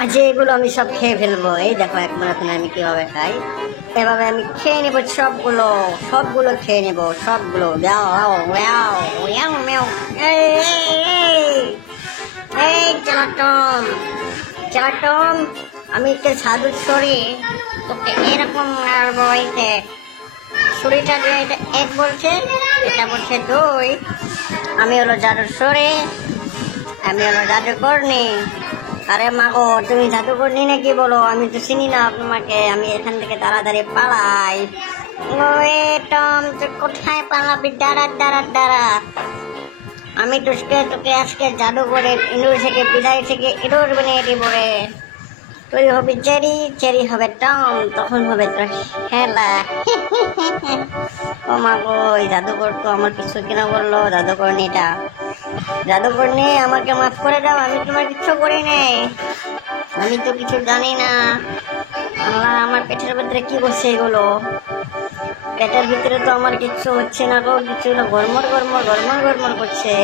আজ এগুলো আমি সব খেয়ে ফেলবো। এই দেখো একবার এখন আমি কিভাবে খাই, এভাবে আমি খেয়ে নেবো সবগুলো, সবগুলো খেয়ে নেবো সবগুলো। ব্যাও ব্যাও ব্যাও ম্যাও। এই এই, এই চালাটম, চালাটম, আমি তো সাধু ছড়ি, তোকে এরকম মারবো। এইতে ছুরিটা দিয়ে, এটা এক বলছে, এটা বলছে দুই। আমি হলো জাদুর ছড়ি, আমি হলো জাদুকরনি। আরে মাগো, তুমি জাদুকরনি নাকি বলো? আমি তো চিনি না তোমাকে, আমি এখান থেকে তাড়াতাড়ি পালাই। ওয়ে টম, তুই কোথায় পালাবি? দাঁড়া দাঁড়া দাঁড়া, আমি তোকে আজকে জাদু করে ইঁদুর থেকে, বিদায় থেকে ইঁদুর বানিয়ে দিব রে। তুই হবি চেরি, চেরি হবে টম, তখন হবে তোর খেলা। ও মা গো, এই জাদুকর তো আমার কিছু কিনা বললো। জাদুকরনিটা, জাদুকরনি আমাকে মাফ করে দাও, আমি তোমার কিছু করি নাই, আমি তো কিছু জানি না। আল্লাহ, আমার পেটের ভিতরে কি করছে এগুলো? পেটের ভিতরে তো আমার কিচ্ছু হচ্ছে না গো, কিছু না, গরমর গরমর গরমর গরমর করছে,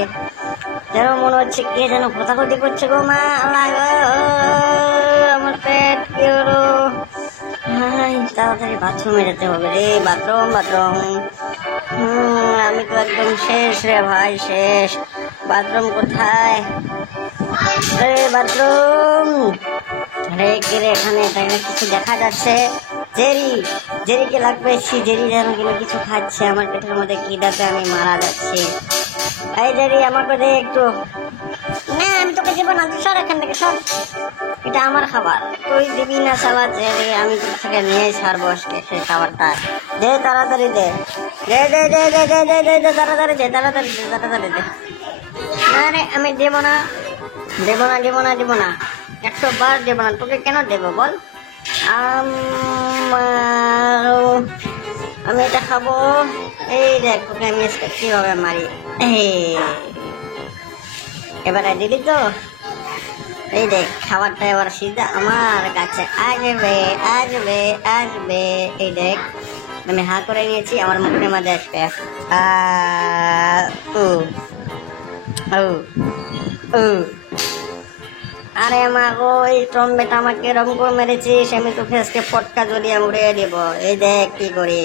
যেন মনে হচ্ছে কে যেন কোথাকুতি করছে গো মা। আল্লাহ গো, আমার পেট কি হলো? হাই, তাড়াতাড়ি বাথরুমে যেতে হবে রে। বাথরুম বাথরুম, আমি তো একদম শেষ রে ভাই, শেষ। বাথরুম কোথায়? আরে বাথরুম, আরে কে রে এখানে? তাই না কিছু দেখা যাচ্ছে? জেরি, জেরিকে লাগবে। জেরি যেন কিনা কিছু খাচ্ছে, আমার পেটের মধ্যে খিদাতে আমি মারা যাচ্ছি। এই জেরি, আমাকে দে একটু। না, আমি তোকে দেবো না, তুই সর এখান থেকে, সর, এটা আমার খাবার, তুই দিবি না সালা। জেরি, আমি তোর থেকে নিয়ে ছাড়বো সেই খাবারটা। দে তাড়াতাড়ি দে, দে দে দে দে দে দে দে দে, তাড়াতাড়ি দে, তাড়াতাড়ি দে, তাড়াতাড়ি দে। না রে, আমি দেবো না, দেবো না, দেবো না, দেবো না, 100 বার দেবো না। তোকে কেন দেবো বল? আমি এটা খাবো। এই দেখ, তোকে আমি কিভাবে মারি। এবারে দিলি তো, এই দেখ খাবারটা এবার সিধা আমার কাছে আসবে, আসবে, আসবে। এই দেখ, আমি হা করে নিয়েছি, আমার মুখের মধ্যে আসবে। আরে মা গো, এই ট্রম্বেটা আমাকে এরকম করে মেরেছিস, আমি তোকে আজকে পটকা জ্বলিয়ে উড়িয়ে দিব। এই দেখ কি করি।